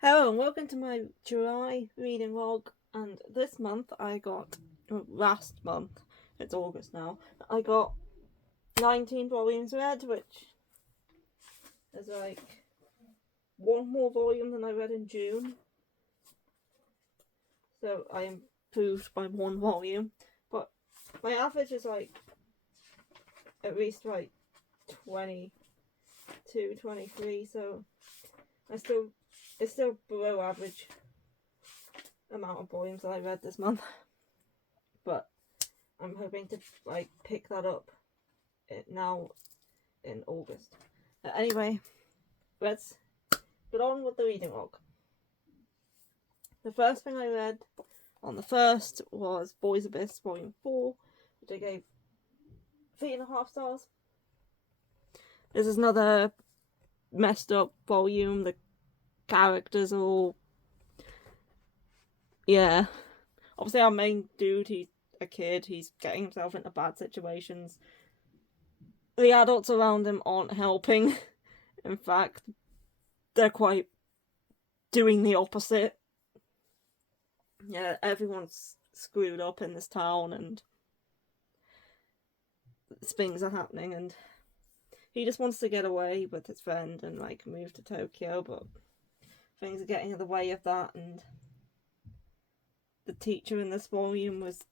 Hello and welcome to my July reading log. And this month last month, it's August now, I got 19 volumes read, which is like one more volume than I read in June. So I improved by one volume. But my average is like at least like 22, 23, so it's still below average amount of volumes that I read this month. But I'm hoping to pick that up now in August. Anyway, let's get on with the reading log. The first thing I read on the 1st was Boys Abyss Volume 4, which I gave 3.5 stars. This is another messed up volume. The characters are all... yeah. Obviously our main dude, he's a kid, he's getting himself into bad situations. The adults around him aren't helping. In fact, they're quite doing the opposite. Yeah, everyone's screwed up in this town and things are happening, and he just wants to get away with his friend and move to Tokyo, but things are getting in the way of that, and the teacher in this volume was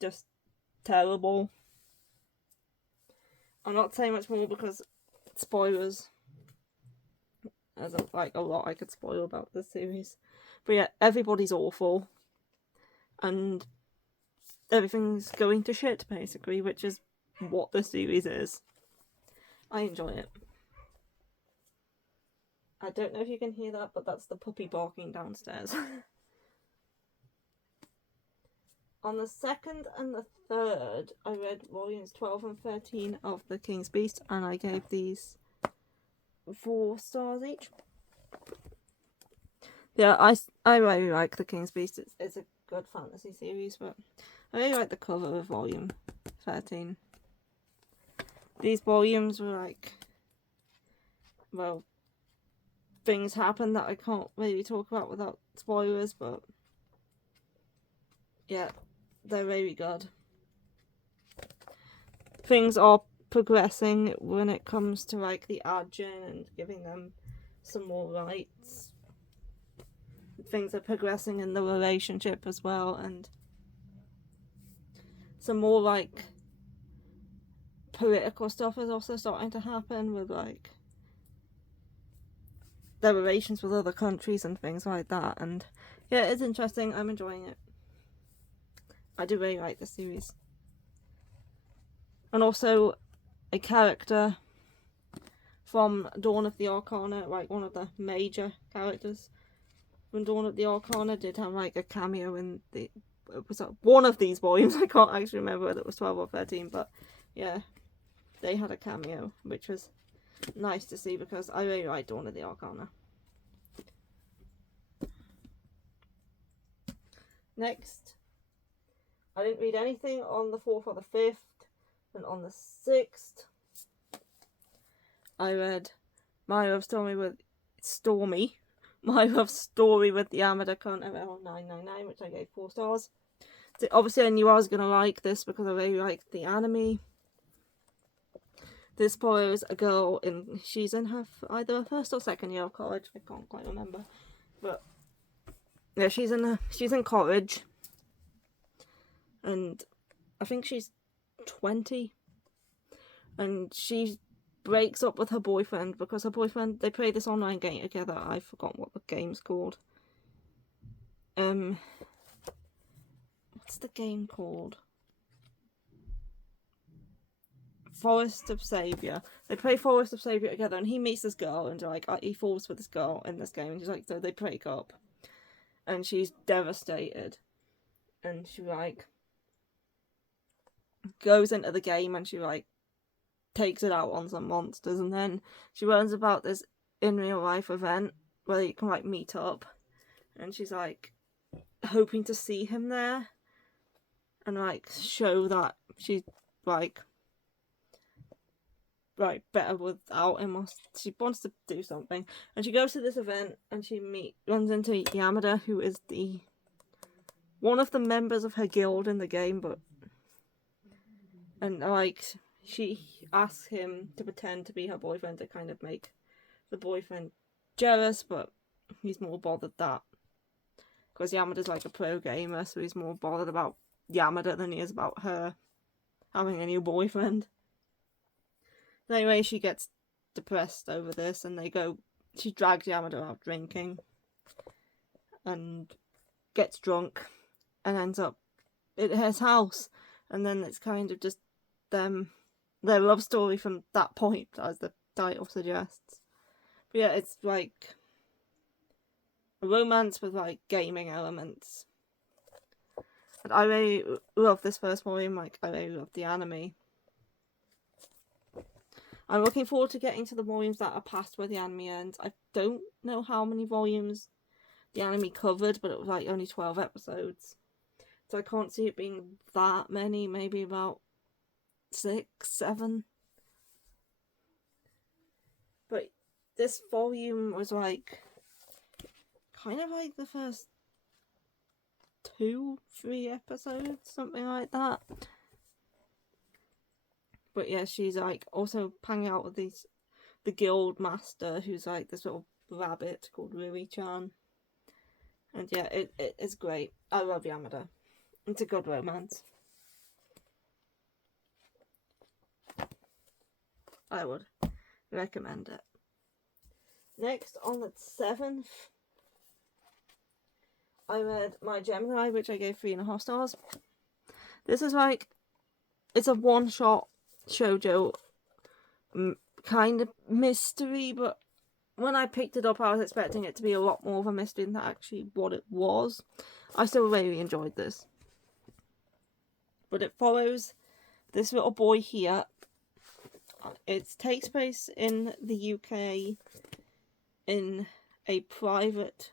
just terrible. I'm not saying much more because spoilers. There's a lot I could spoil about this series. But yeah, everybody's awful. And everything's going to shit, basically, which is what the series is. I enjoy it. I don't know if you can hear that, but that's the puppy barking downstairs. On the 2nd and the 3rd, I read volumes 12 and 13 of The King's Beast, and I gave these 4 stars each. Yeah, I really like The King's Beast. It's a good fantasy series, but I really like the cover of volume 13. These volumes were things happen that I can't really talk about without spoilers, but yeah, they're really good. Things are progressing when it comes to the Arjun and giving them some more rights. Things are progressing in the relationship as well, and some more political stuff is also starting to happen with their relations with other countries and things like that. And yeah, it's interesting. I'm enjoying it. I do really like this series. And also a character from Dawn of the Arcana, one of the major characters from Dawn of the Arcana, did have a cameo in one of these volumes. I can't actually remember whether it was 12 or 13, but yeah, they had a cameo, which was nice to see because I really like Dawn of the Arcana. Next, I didn't read anything on the 4th or the 5th, and on the 6th, I read My Love Story with My Love Story with the Amada Cunt ML 999, which I gave 4 stars. So obviously, I knew I was going to like this because I really liked the anime. This follows a girl she's in either her 1st or 2nd year of college. I can't quite remember, but yeah, she's in college, and I think she's 20, and she breaks up with her boyfriend because her boyfriend, they play this online game together. I forgot what the game's called. What's the game called? Forest of Savior. They play Forest of Savior together, and he meets this girl, and he falls for this girl in this game, and so they break up, and she's devastated, and she goes into the game, and she takes it out on some monsters, and then she learns about this in real life event where you can meet up, and she's hoping to see him there and show that she's like better without him, or she wants to do something. And she goes to this event and she runs into Yamada, who is one of the members of her guild in the game, and like she asks him to pretend to be her boyfriend to kind of make the boyfriend jealous, but he's more bothered that because Yamada's like a pro gamer, so he's more bothered about Yamada than he is about her having a new boyfriend. Anyway, she gets depressed over this, and she drags Yamada out drinking and gets drunk and ends up at his house, and then it's kind of just their love story from that point, as the title suggests. But yeah, it's like a romance with like gaming elements. And I really love this first volume, like I really love the anime. I'm looking forward to getting to the volumes that are past where the anime ends. I don't know how many volumes the anime covered, but it was like only 12 episodes. So I can't see it being that many, maybe about 6, 7. But this volume was like kind of like the first 2, 3 episodes, something like that. But yeah, she's like also hanging out with the guild master, who's like this little rabbit called Rui-chan. And yeah, it's great. I love Yamada. It's a good romance. I would recommend it. Next, on the 7th, I read My Gemini, which I gave 3.5 stars. This is like, it's a one-shot shoujo kind of mystery, but when I picked it up I was expecting it to be a lot more of a mystery than actually what it was. I still really enjoyed this. But it follows this little boy here. It takes place in the UK in a private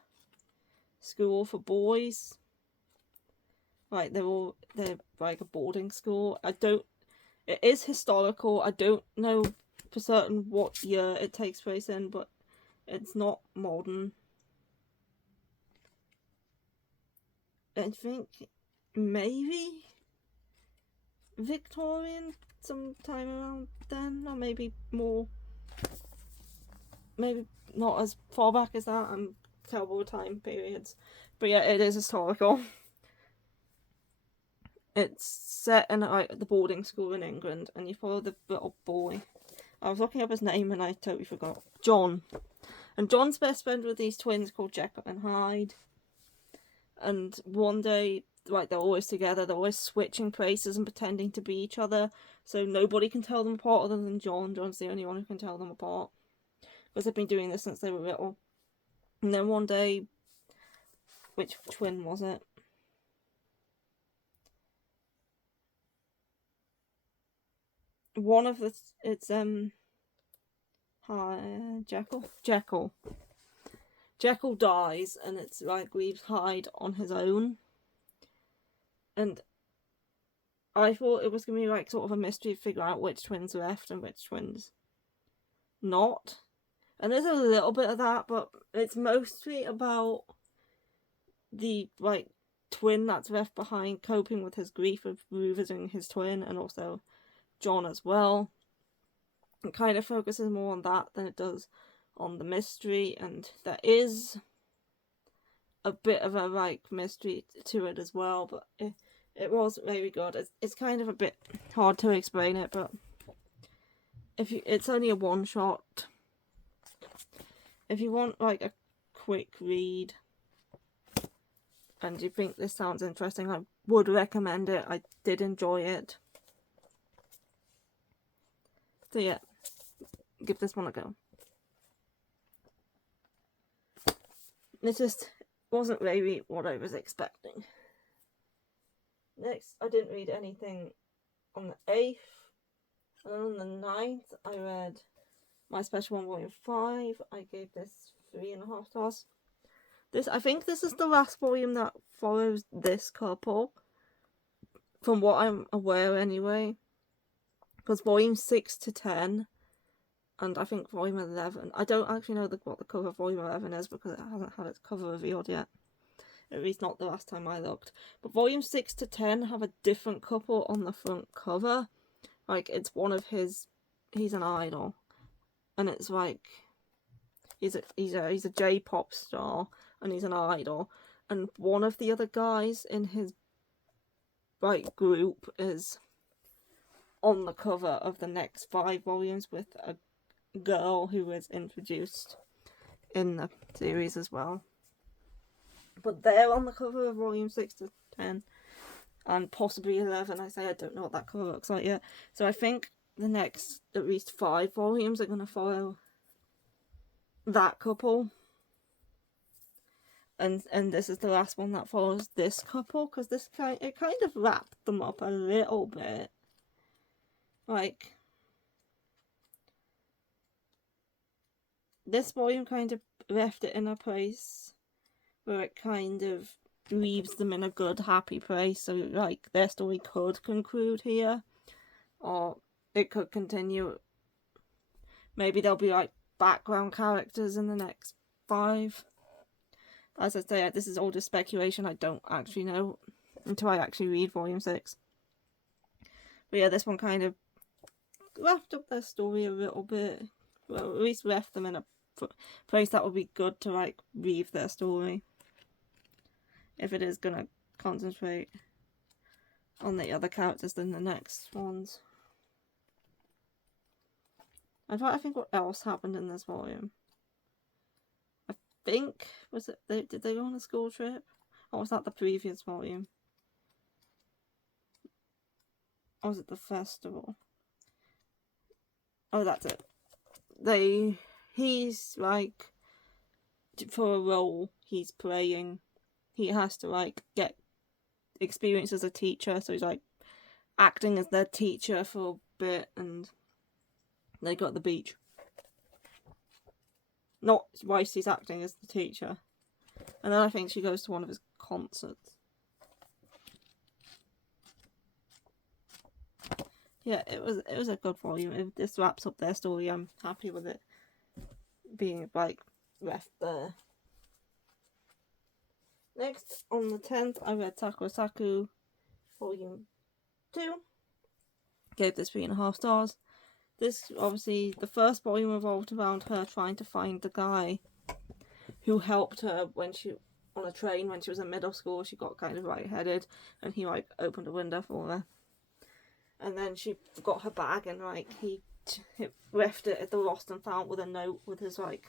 school for boys. Like they're like a boarding school. It is historical. I don't know for certain what year it takes place in, but it's not modern. I think maybe Victorian, sometime around then, or maybe more. Maybe not as far back as that. I'm terrible with time periods. But yeah, it is historical. It's set in like the boarding school in England, and you follow the little boy. I was looking up his name and I totally forgot. John. And John's best friend with these twins called Jekyll and Hyde. And one day, like, they're always together, they're always switching places and pretending to be each other, so nobody can tell them apart other than John. John's the only one who can tell them apart, because they've been doing this since they were little. And then one day, which twin was it? One of it's Jekyll. Jekyll dies, and it's like leaves Hyde on his own. And I thought it was gonna be like sort of a mystery to figure out which twins left and which twins not. And there's a little bit of that, but it's mostly about the like twin that's left behind coping with his grief of losing his twin, and also John as well. It kind of focuses more on that than it does on the mystery, and there is a bit of a like mystery to it as well, but it was very good. It's kind of a bit hard to explain it, but it's only a one shot. If you want like a quick read and you think this sounds interesting, I would recommend it. I did enjoy it. So yeah, give this one a go. It just wasn't really what I was expecting. Next, I didn't read anything on the 8th. And on the 9th, I read My Special One Volume 5. I gave this 3.5 stars. I think this is the last volume that follows this couple, from what I'm aware anyway. Because volumes 6 to 10 And I think volume 11, I don't actually know what the cover of volume 11 is because it hasn't had its cover revealed yet. At least not the last time I looked. But volume 6 to 10 have a different couple on the front cover. Like, it's one of his, he's an idol. And it's like, he's a J-pop star, and he's an idol. And one of the other guys in his, like, group is on the cover of the next 5 volumes with a girl who is introduced in the series as well. But they're on the cover of volume 6 to 10 and possibly 11. I don't know what that cover looks like yet. So I think the next at least 5 volumes are going to follow that couple. And this is the last one that follows this couple, because it kind of wrapped them up a little bit. Like, this volume kind of left it in a place where it kind of leaves them in a good, happy place. So, like, their story could conclude here, or it could continue. Maybe there'll be, like, background characters in the next 5. As I say, this is all just speculation. I don't actually know until I actually read volume 6. But yeah, this one kind of wrapped up their story a little bit. Well, at least left them in a place that would be good to, like, weave their story. If it is gonna concentrate on the other characters than the next ones. In fact, I think what else happened in this volume? I think, did they go on a school trip? Or was that the previous volume? Or was it the festival? Oh, that's it. He's, like, for a role he's playing, he has to, like, get experience as a teacher, so he's, like, acting as their teacher for a bit, and they go at the beach. Not whilst he's acting as the teacher. And then I think she goes to one of his concerts. Yeah, it was a good volume. If this wraps up their story, I'm happy with it being, like, left there. Next, on the 10th, I read Sakura Volume 2. Gave this 3.5 stars. This, obviously, the first volume revolved around her trying to find the guy who helped her when she, on a train when she was in middle school. She got kind of lightheaded, and he, like, opened a window for her. And then she got her bag, and, like, he left it at the lost and found with a note with his, like,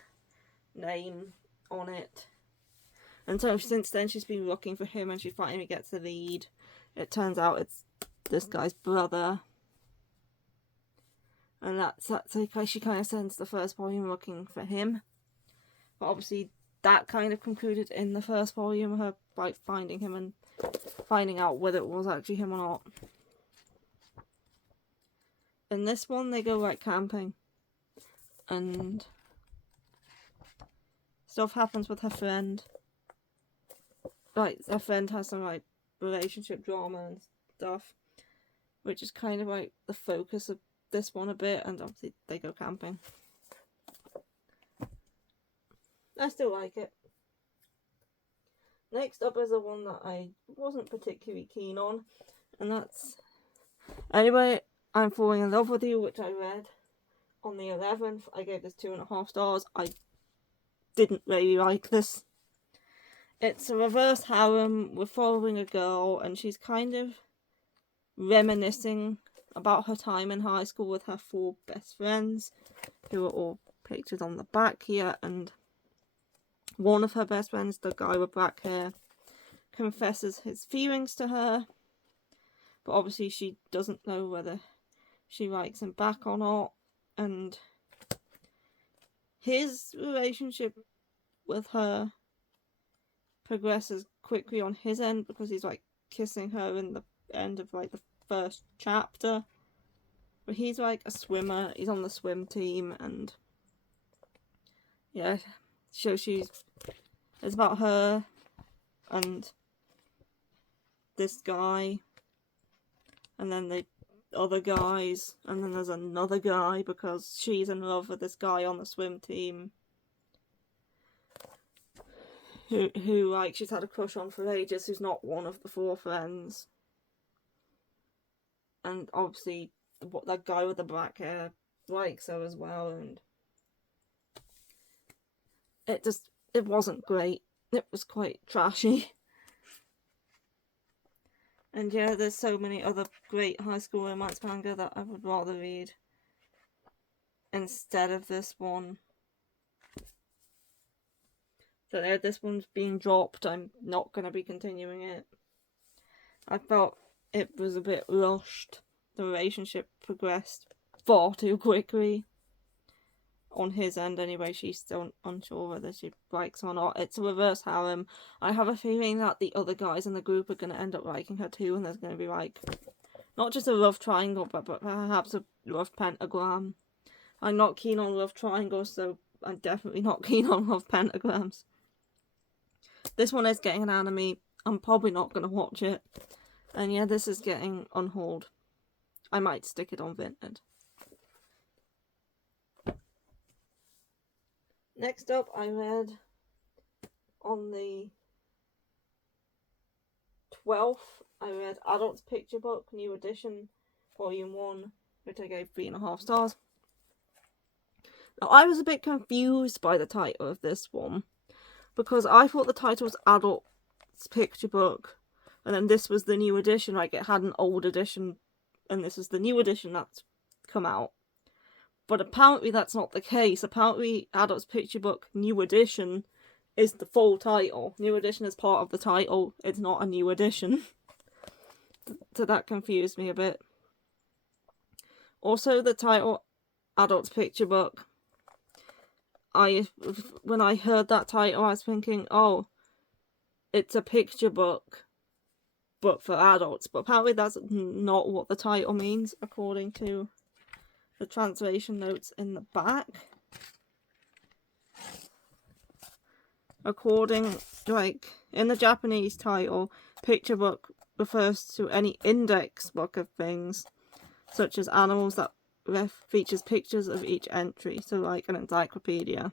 name on it. And so since then she's been looking for him, and she finally gets the lead. It turns out it's this guy's brother. And that's okay. She kind of sends the first volume looking for him. But obviously that kind of concluded in the first volume, her, like, finding him and finding out whether it was actually him or not. In this one, they go, like, camping. And stuff happens with her friend. Like, her friend has some, like, relationship drama and stuff, which is kind of, like, the focus of this one a bit, and obviously they go camping. I still like it. Next up is the one that I wasn't particularly keen on, and that's Anyway, I'm Falling in Love with You, which I read on the 11th. I gave this 2.5 stars. I didn't really like this. It's a reverse harem. We're following a girl, and she's kind of reminiscing about her time in high school with her 4 best friends, who are all pictured on the back here. And one of her best friends, the guy with black hair, confesses his feelings to her, but obviously she doesn't know whether she likes him back or not. And his relationship with her progresses quickly on his end, because he's, like, kissing her in the end of, like, the first chapter. But he's, like, a swimmer. He's on the swim team, and yeah, so it's about her and this guy, and then they other guys, and then there's another guy because she's in love with this guy on the swim team who like she's had a crush on for ages, who's not one of the 4 friends. And obviously that guy with the black hair likes her as well, and it wasn't great. It was quite trashy. And yeah, there's so many other great high school romance manga that I would rather read instead of this one. So there, this one's being dropped. I'm not going to be continuing it. I felt it was a bit rushed. The relationship progressed far too quickly. On his end anyway, she's still unsure whether she likes him or not. It's a reverse harem. I have a feeling that the other guys in the group are going to end up liking her too, and there's going to be like, not just a love triangle, but perhaps a love pentagram. I'm not keen on love triangles, so I'm definitely not keen on love pentagrams. This one is getting an anime. I'm probably not going to watch it. And yeah, this is getting on hold. I might stick it on Vinted. Next up, I read on the 12th, I read Adult's Picture Book, New Edition, Volume 1, which I gave 3.5 stars. Now, I was a bit confused by the title of this one, because I thought the title was Adult's Picture Book, and then this was the new edition, like it had an old edition, and this is the new edition that's come out. But apparently that's not the case. Apparently Adult's Picture Book New Edition is the full title. New Edition is part of the title. It's not a new edition. So that confused me a bit. Also, the title Adult's Picture Book. When I heard that title, I was thinking, oh, it's a picture book, but for adults. But apparently that's not what the title means, according to the translation notes in the back. In the Japanese title, picture book refers to any index book of things, such as animals that features pictures of each entry, so like an encyclopedia.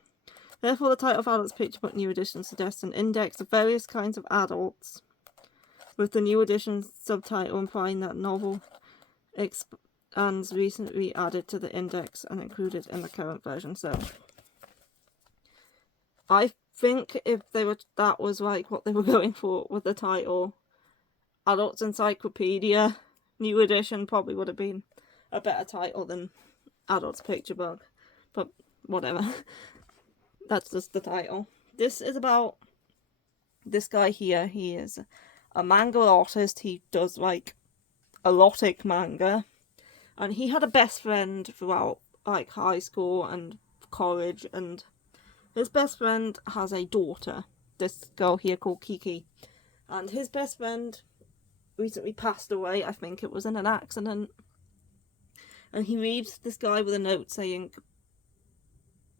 Therefore, the title of Adult's Picture Book New Edition suggests an index of various kinds of adults, with the New Edition subtitle implying that novel and recently added to the index and included in the current version. So I think if that was like what they were going for with the title, Adults Encyclopedia New Edition probably would have been a better title than Adults Picture Book. But whatever. That's just the title. This is about this guy here. He is a manga artist. He does like erotic manga. And he had a best friend throughout like high school and college, and his best friend has a daughter, this girl here called Kiki, and his best friend recently passed away. I think it was in an accident, and he leaves this guy with a note saying,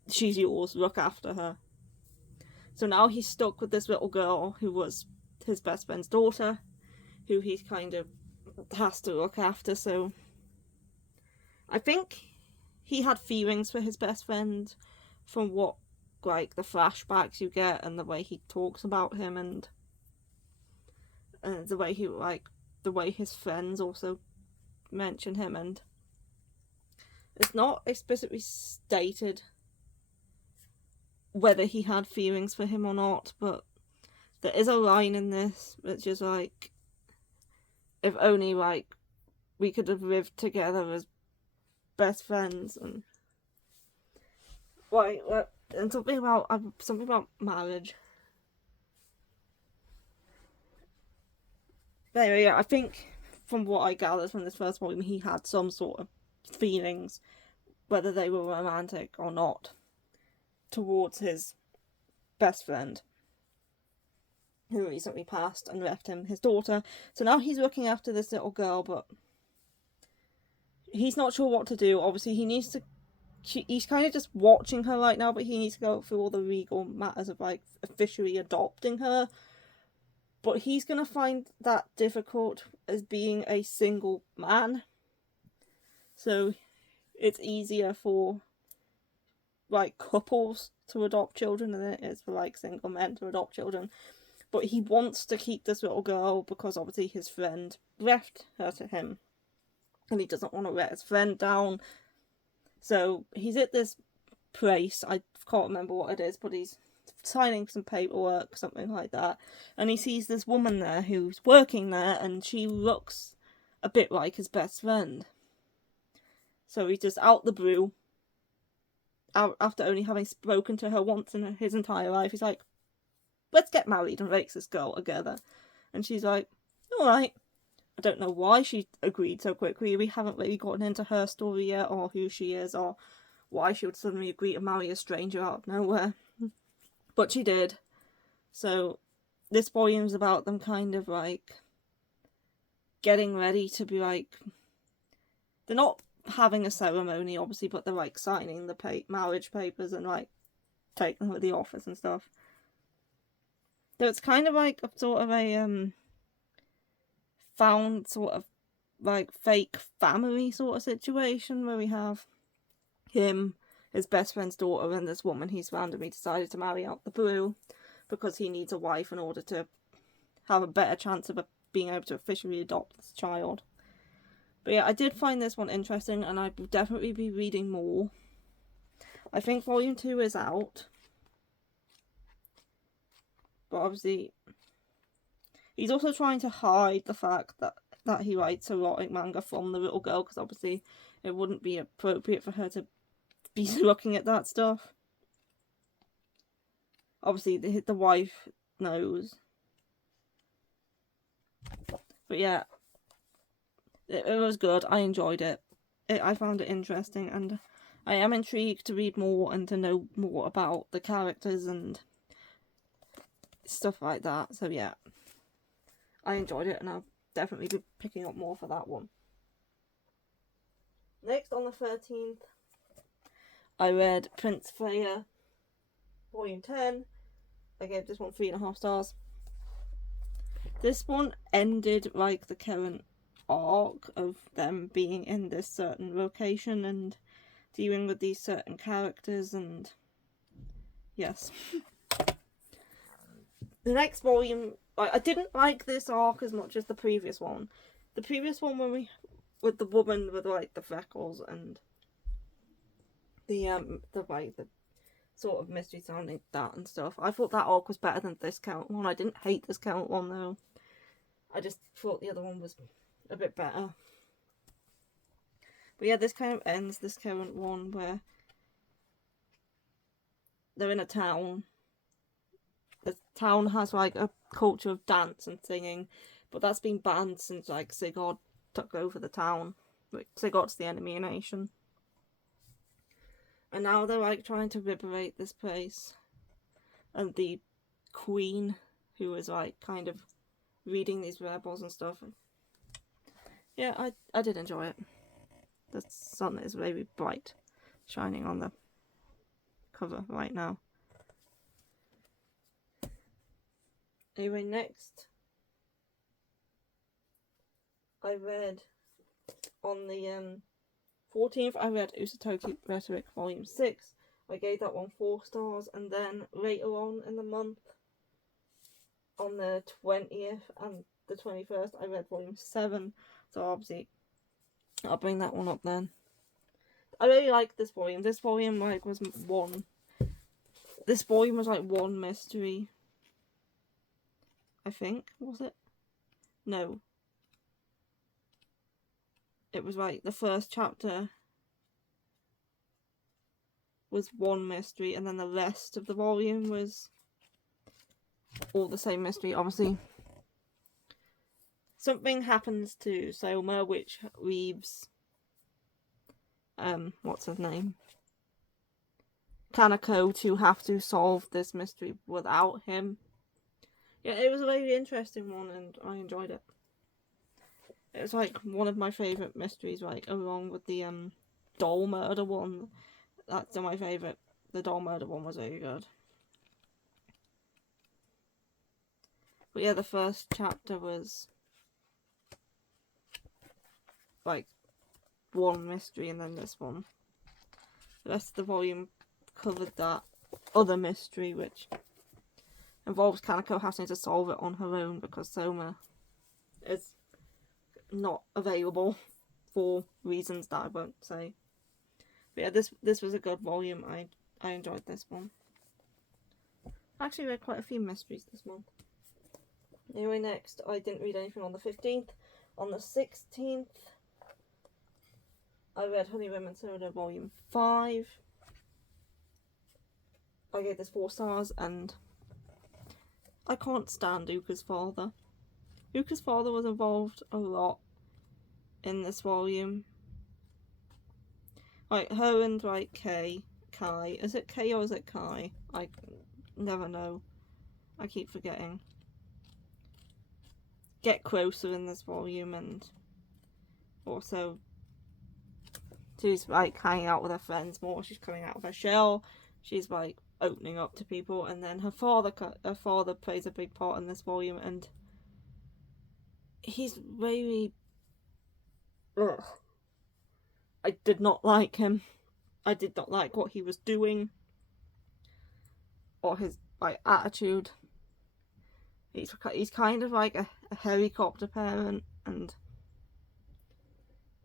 she's yours, look after her. So now he's stuck with this little girl who was his best friend's daughter, who he kind of has to look after. So I think he had feelings for his best friend from what, like, the flashbacks you get and the way he talks about him, and the way his friends also mention him. And it's not explicitly stated whether he had feelings for him or not, but there is a line in this which is like, if only like we could have lived together as best friends, and and something about marriage. But anyway, yeah, I think from what I gathered from this first volume, he had some sort of feelings, whether they were romantic or not, towards his best friend, who recently passed and left him his daughter. So now he's looking after this little girl, but he's not sure what to do. Obviously, he's kind of just watching her right now, but he needs to go through all the legal matters of like officially adopting her. But he's going to find that difficult as being a single man. so it's easier for like couples to adopt children than it is for like single men to adopt children. But he wants to keep this little girl because obviously his friend left her to him, and he doesn't want to let his friend down. So he's at this place, I can't remember what it is, but he's signing some paperwork, something like that, and he sees this woman there who's working there, and she looks a bit like his best friend. So he's just out the blue, after only having spoken to her once in his entire life, he's like, let's get married and raise this girl together. And she's like, alright. I don't know why she agreed so quickly. We haven't really gotten into her story yet, or who she is, or why she would suddenly agree to marry a stranger out of nowhere. But she did. So this volume's about them kind of like getting ready to be like, they're not having a ceremony obviously, but they're like signing the marriage papers and like taking them to the office and stuff. So it's kind of like a sort of a found sort of like fake family sort of situation where we have him, his best friend's daughter, and this woman he's randomly decided to marry out the blue because he needs a wife in order to have a better chance of being able to officially adopt this child. But yeah, I did find this one interesting, and I will definitely be reading more. I think volume 2 is out, but obviously he's also trying to hide the fact that he writes erotic manga from the little girl, because obviously it wouldn't be appropriate for her to be looking at that stuff. Obviously the wife knows. But yeah, it was good. I enjoyed it. I found it interesting, and I am intrigued to read more and to know more about the characters and stuff like that. So yeah, I enjoyed it, and I'll definitely be picking up more for that one. Next, on the 13th, I read Prince Freya, Volume 10. I gave this one 3.5 stars. This one ended like the current arc of them being in this certain location and dealing with these certain characters, and yes. The next volume, I didn't like this arc as much as the previous one. The previous one, when we, with the woman with like the freckles and the sort of mystery sounding that and stuff, I thought that arc was better than this current one. I didn't hate this current one though. I just thought the other one was a bit better. But yeah, this kind of ends this current one where they're in a town. The town has like a culture of dance and singing, but that's been banned since like Sigurd took over the town. Like, Sigurd's the enemy nation. And now they're like trying to liberate this place. And the queen, who is like kind of reading these rebels and stuff. Yeah, I did enjoy it. The sun is very bright, shining on the cover right now. Anyway, next, I read on the 14th, I read Usatoki Rhetoric Volume 6. I gave that one 4 stars, and then later on in the month, on the 20th and the 21st, I read Volume 7. So obviously, I'll bring that one up then. I really like this volume. This volume was one. This volume was like one mystery. I think, was it? No. It was like the first chapter was one mystery, and then the rest of the volume was all the same mystery. Obviously, something happens to Selma which leaves what's his name? Kanako to have to solve this mystery without him. Yeah, it was a very interesting one, and I enjoyed it. It was like one of my favourite mysteries, like along with the doll murder one. That's my favourite. The doll murder one was very good. But yeah, the first chapter was like one mystery and then this one. The rest of the volume covered that other mystery, which involves Kaneko having to solve it on her own because Soma is not available for reasons that I won't say. But yeah, this was a good volume. I enjoyed this one. I actually read quite a few mysteries this month. Anyway, next, I didn't read anything on the 15th. On the 16th, I read Honey, Rum and Soda Volume 5. I gave this 4 stars, and I can't stand Uka's father. Uka's father was involved a lot in this volume. Like, her and, like, Kai. Is it Kai or is it Kai? I never know. I keep forgetting. Get closer in this volume, and also she's, like, hanging out with her friends more. She's coming out of her shell. She's, like, opening up to people, and then her father plays a big part in this volume, and he's very... Ugh. I did not like him. I did not like what he was doing, or his, like, attitude. He's kind of like a helicopter parent, and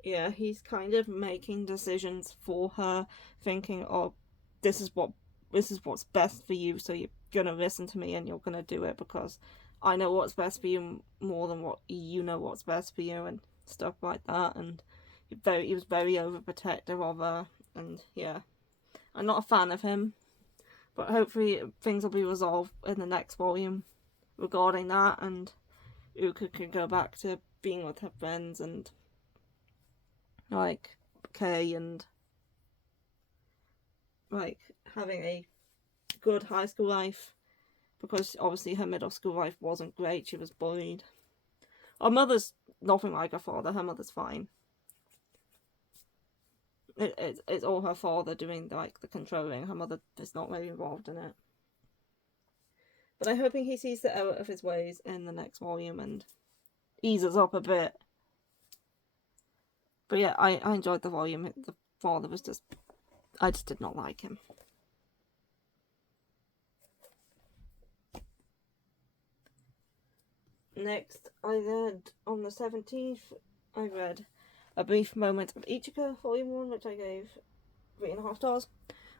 yeah, he's kind of making decisions for her, thinking, oh, this is what's best for you, so you're gonna listen to me and you're gonna do it because I know what's best for you more than what you know what's best for you, and stuff like that. And he was very overprotective of her, and yeah, I'm not a fan of him, but hopefully things will be resolved in the next volume regarding that, and Uka can go back to being with her friends and, like, Kay, and, like, having a good high school life, because obviously her middle school life wasn't great. She was bullied. Her mother's nothing like her father. Her mother's fine. It's all her father doing, like, the controlling. Her mother is not very involved in it. But I'm hoping he sees the error of his ways in the next volume and eases up a bit. But yeah, I enjoyed the volume. The father was just... I just did not like him. Next, I read on the 17th, I read A Brief Moment of Ichika, Volume 1, which I gave 3.5 stars.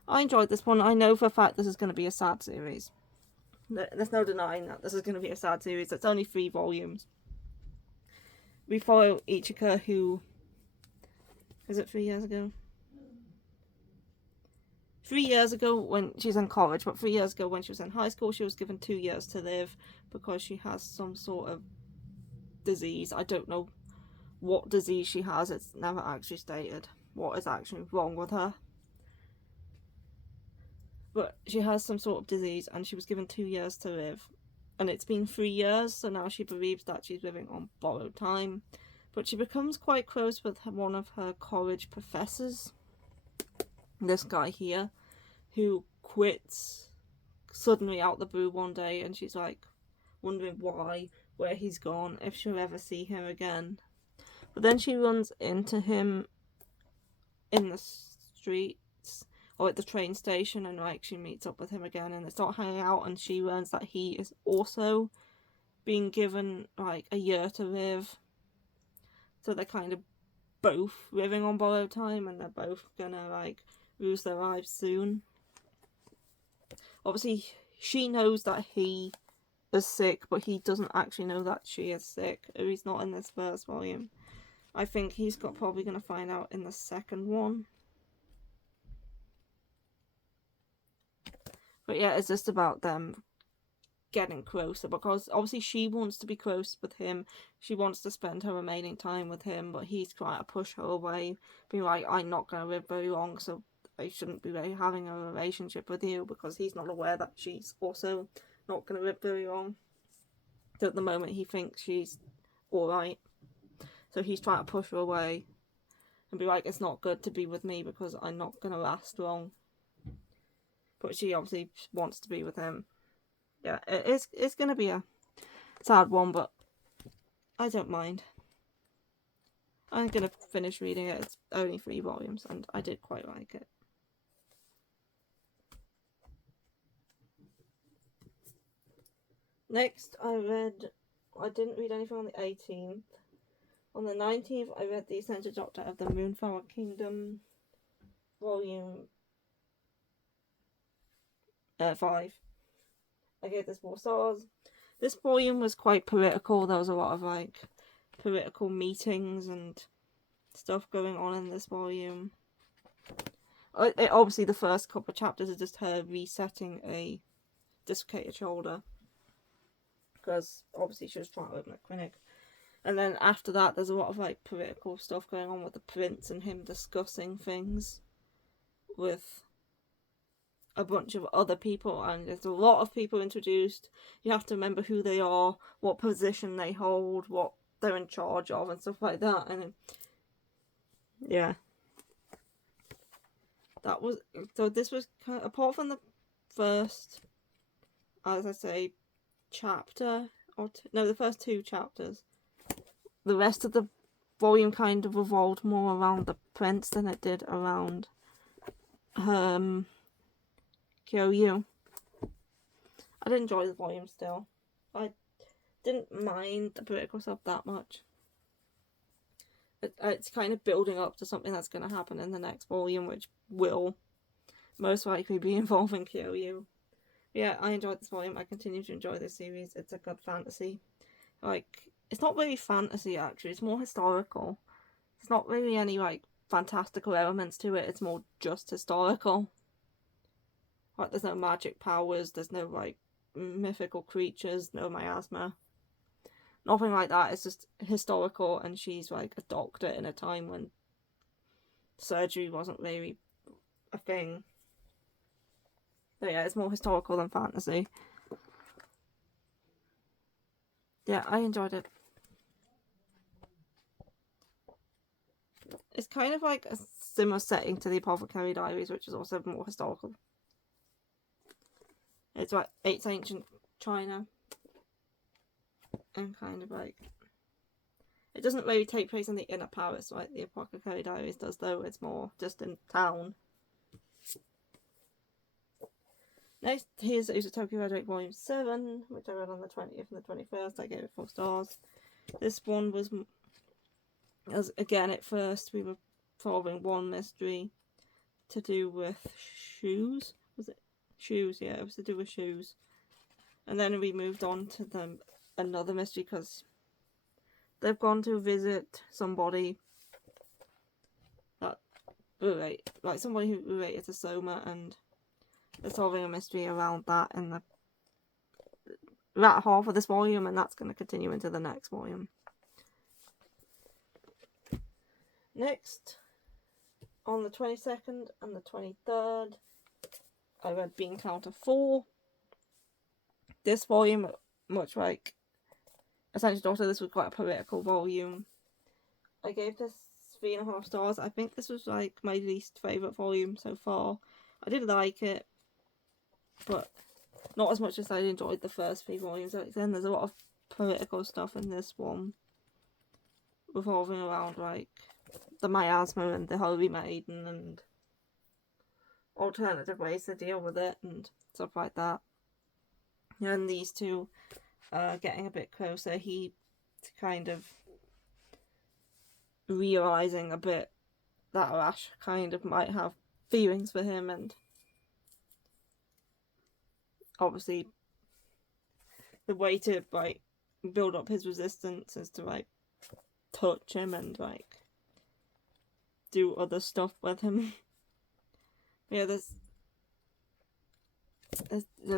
I enjoyed this one. I know for a fact this is going to be a sad series. There's no denying that this is going to be a sad series. It's only 3 volumes. We follow Ichika, who... Is it 3 years ago? 3 years ago when she's in college, but 3 years ago when she was in high school, she was given 2 years to live because she has some sort of disease. I don't know what disease she has. It's never actually stated what is actually wrong with her. But she has some sort of disease, and she was given 2 years to live. And it's been 3 years, so now she believes that she's living on borrowed time. But she becomes quite close with one of her college professors, this guy here, who quits suddenly out the blue one day, and she's like wondering why, where he's gone, if she'll ever see him again. But then she runs into him in the streets or at the train station, and like she meets up with him again, and they start hanging out, and she learns that he is also being given like a year to live. So they're kind of both living on borrowed time, and they're both gonna like lose their lives soon. Obviously, she knows that he is sick, but he doesn't actually know that she is sick. He's not in this first volume. I think he's probably going to find out in the second one. But yeah, it's just about them getting closer, because obviously she wants to be close with him. She wants to spend her remaining time with him, but he's trying to push her away, being like, I'm not going to live very long, so I shouldn't be really having a relationship with you, because he's not aware that she's also not going to live very long. So at the moment he thinks she's alright. So he's trying to push her away and be like, it's not good to be with me because I'm not going to last long. But she obviously wants to be with him. Yeah, it's going to be a sad one, but I don't mind. I'm going to finish reading it. It's only 3 volumes and I did quite like it. Next, I didn't read anything on the 18th. On the 19th, I read The Essential Doctor of the Moonflower Kingdom, Volume 5. I gave this 4 stars. This volume was quite political. There was a lot of like political meetings and stuff going on in this volume. Obviously, the first couple of chapters are just her resetting a dislocated shoulder, because obviously she was trying to open a clinic. And then after that, there's a lot of like political stuff going on with the prince and him discussing things with a bunch of other people, and there's a lot of people introduced. You have to remember who they are, what position they hold, what they're in charge of, and stuff like that. And yeah, that was so. This was kind of, apart from the first, as I say, chapter or the first 2 chapters. The rest of the volume kind of revolved more around the prince than it did around Kyoryu. I did enjoy the volume still. I didn't mind the political stuff that much. It's kind of building up to something that's going to happen in the next volume, which will most likely be involving Kyoryu. Yeah, I enjoyed this volume. I continue to enjoy this series. It's a good fantasy. Like, it's not really fantasy, actually. It's more historical. There's not really any, like, fantastical elements to it. It's more just historical. Like, there's no magic powers. There's no, like, mythical creatures. No miasma. Nothing like that. It's just historical, and she's, like, a doctor in a time when surgery wasn't really a thing. So yeah, it's more historical than fantasy. Yeah, I enjoyed it. It's kind of like a similar setting to the Apothecary Diaries, which is also more historical. It's like it's ancient China, and kind of like it doesn't really take place in the inner palace like the Apothecary Diaries does, though. It's more just in town. Next, here's Tokyo Earthquake Volume 7, which I read on the 20th and the 21st. I gave it 4 stars. This one was, as again, at first we were solving one mystery to do with shoes. Was it shoes? Yeah, it was to do with shoes. And then we moved on to another mystery because they've gone to visit somebody that somebody who related to Soma, and they're solving a mystery around that in that half of this volume, and that's going to continue into the next volume. Next, on the 22nd and the 23rd, I read Bean Counter 4. This volume, much like Essential Doctor, this was quite a political volume. I gave this 3.5 stars. I think this was like my least favourite volume so far. I did like it, but not as much as I enjoyed the first 3 volumes. Then there's a lot of political stuff in this one, revolving around like the miasma and the Holy Maiden and alternative ways to deal with it and stuff like that. And these two are getting a bit closer. He kind of realising a bit that Ash kind of might have feelings for him, and obviously the way to like build up his resistance is to like touch him and like do other stuff with him. Yeah, there's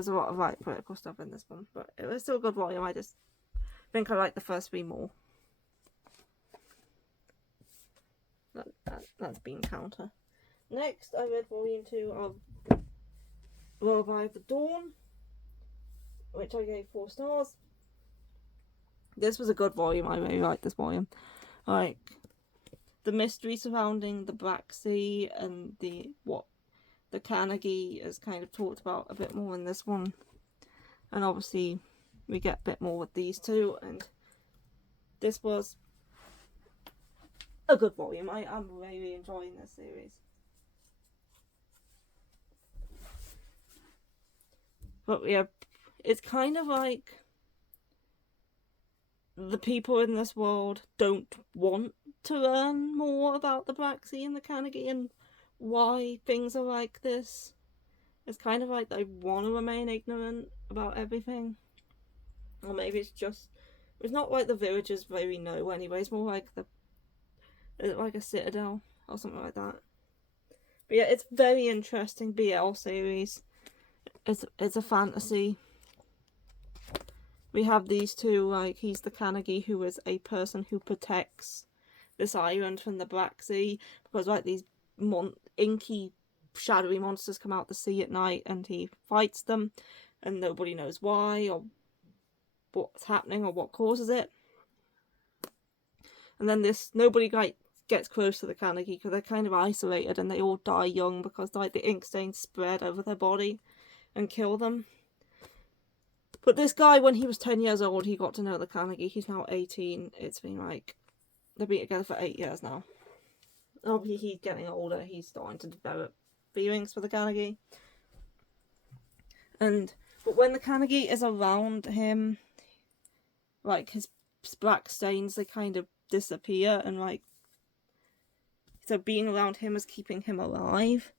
a lot of like political stuff in this one, but it was still a good volume. I just think I like the first 3 more. That's Bean Counter. Next, I read volume 2 of Lullaby of the Dawn, which I gave 4 stars. This was a good volume. I really liked this volume. Like, the mystery surrounding the Black Sea and the Kanagi is kind of talked about a bit more in this one. And obviously, we get a bit more with these two. And this was a good volume. I am really enjoying this series. But yeah, it's kind of like the people in this world don't want to learn more about the Black Sea and the Kanagi and why things are like this. It's kind of like they want to remain ignorant about everything. Or maybe it's not like the villagers really know anyway, it's more like like a citadel or something like that. But yeah, it's very interesting BL series. It's a fantasy. We have these two, like, he's the Kanagi, who is a person who protects this island from the Black Sea, because, like, these inky, shadowy monsters come out the sea at night, and he fights them, and nobody knows why, or what's happening, or what causes it. And then nobody, like, gets close to the Kanagi, because they're kind of isolated, and they all die young, because, like, the ink stains spread over their body, and kill them. But this guy, when he was 10 years old, he got to know the Kanagi. He's now 18. It's been like, they've been together for 8 years now. Obviously, he's getting older. He's starting to develop feelings for the Kanagi. But when the Kanagi is around him, like, his black stains, they kind of disappear. And, like, so being around him is keeping him alive.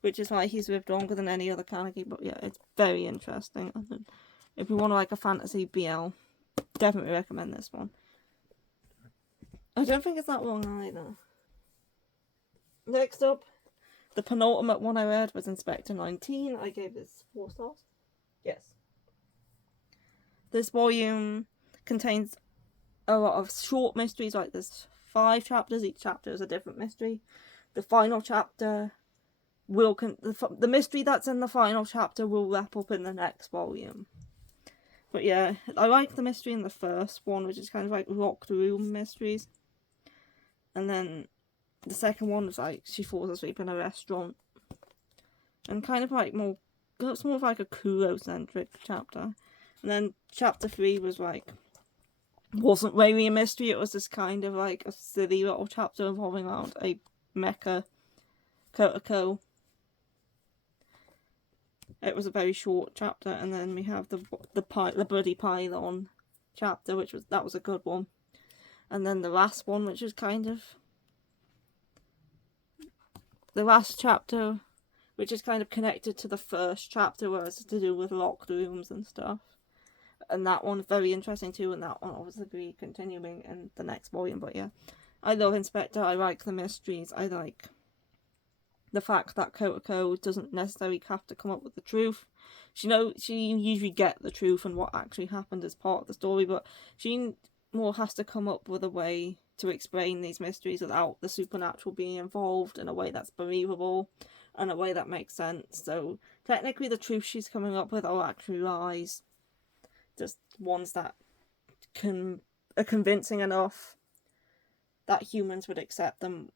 Which is why he's lived longer than any other Kanagi. But yeah, it's very interesting. If you want like a fantasy BL, definitely recommend this one. I don't think it's that long either. Next up, the penultimate one I read was Inspector 19. I gave this 4 stars. Yes. This volume contains a lot of short mysteries, like there's 5 chapters. Each chapter is a different mystery. The final chapter the mystery that's in the final chapter will wrap up in the next volume. But yeah, I like the mystery in the first one, which is kind of like locked room mysteries. And then the second one was like she falls asleep in a restaurant. And kind of like it's more of like a Kuro-centric chapter. And then chapter 3 was like, wasn't really a mystery, it was just kind of like a silly little chapter involving around a mecha Kotoko. It was a very short chapter, and then we have the bloody pylon chapter, that was a good one, and then the last one, which was kind of the last chapter, which is kind of connected to the first chapter, where it's to do with locked rooms and stuff, and that one's very interesting too, and that one obviously will be continuing in the next volume. But yeah, I love Inspector. I like the mysteries. I like the fact that Kotoko doesn't necessarily have to come up with the truth. She usually get the truth and what actually happened as part of the story, but she more has to come up with a way to explain these mysteries without the supernatural being involved in a way that's believable and a way that makes sense. So technically the truth she's coming up with are actually lies, just ones that are convincing enough that humans would accept them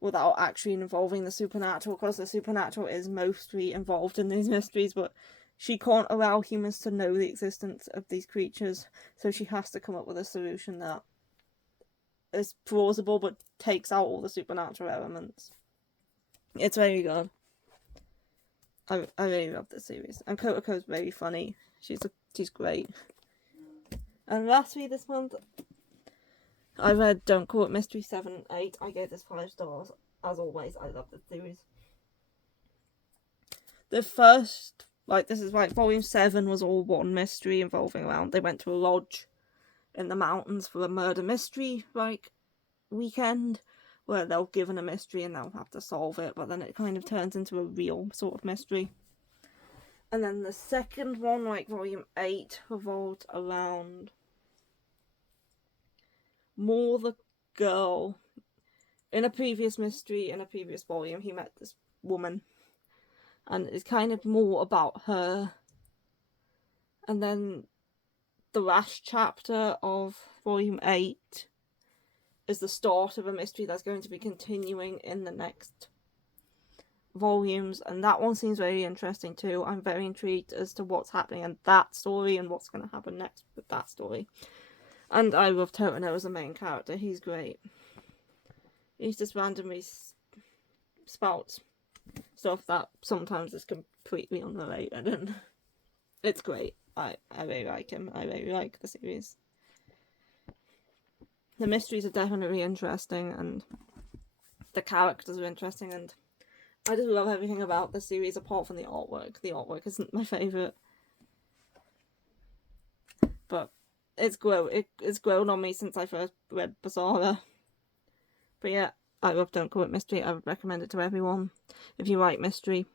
without actually involving the supernatural, because the supernatural is mostly involved in these mysteries, but she can't allow humans to know the existence of these creatures, so she has to come up with a solution that is plausible but takes out all the supernatural elements. It's very good. I really love this series, and Kotoko's very funny. She's great. And lastly this month, I read Don't Call It Mystery 7-8. I gave this 5 stars. As always, I love this series. The first, this is volume 7 was all one mystery involving around. They went to a lodge in the mountains for a murder mystery, weekend, where they're given a mystery and they'll have to solve it, but then it kind of turns into a real sort of mystery. And then the second one, volume 8, revolved around more the girl. In a previous mystery, in a previous volume, he met this woman, and it's kind of more about her. And then the last chapter of volume 8 is the start of a mystery that's going to be continuing in the next volumes, and that one seems very interesting too. I'm very intrigued as to what's happening in that story and what's going to happen next with that story. And I love Totino as the main character. He's great. he just randomly spouts stuff that sometimes is completely unrelated, and it's great. I really like him. I really like the series. The mysteries are definitely interesting, and the characters are interesting, and I just love everything about the series apart from the artwork. The artwork isn't my favourite, but it's grown on me since I first read Basara. But yeah, I love Don't Call It Mystery. I would recommend it to everyone. If you like mystery,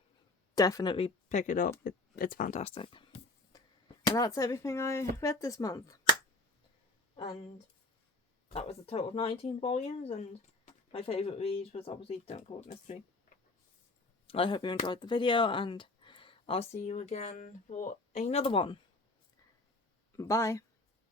definitely pick it up. It's fantastic. And that's everything I read this month. And that was a total of 19 volumes, and my favourite read was obviously Don't Call It Mystery. I hope you enjoyed the video, and I'll see you again for another one. Bye.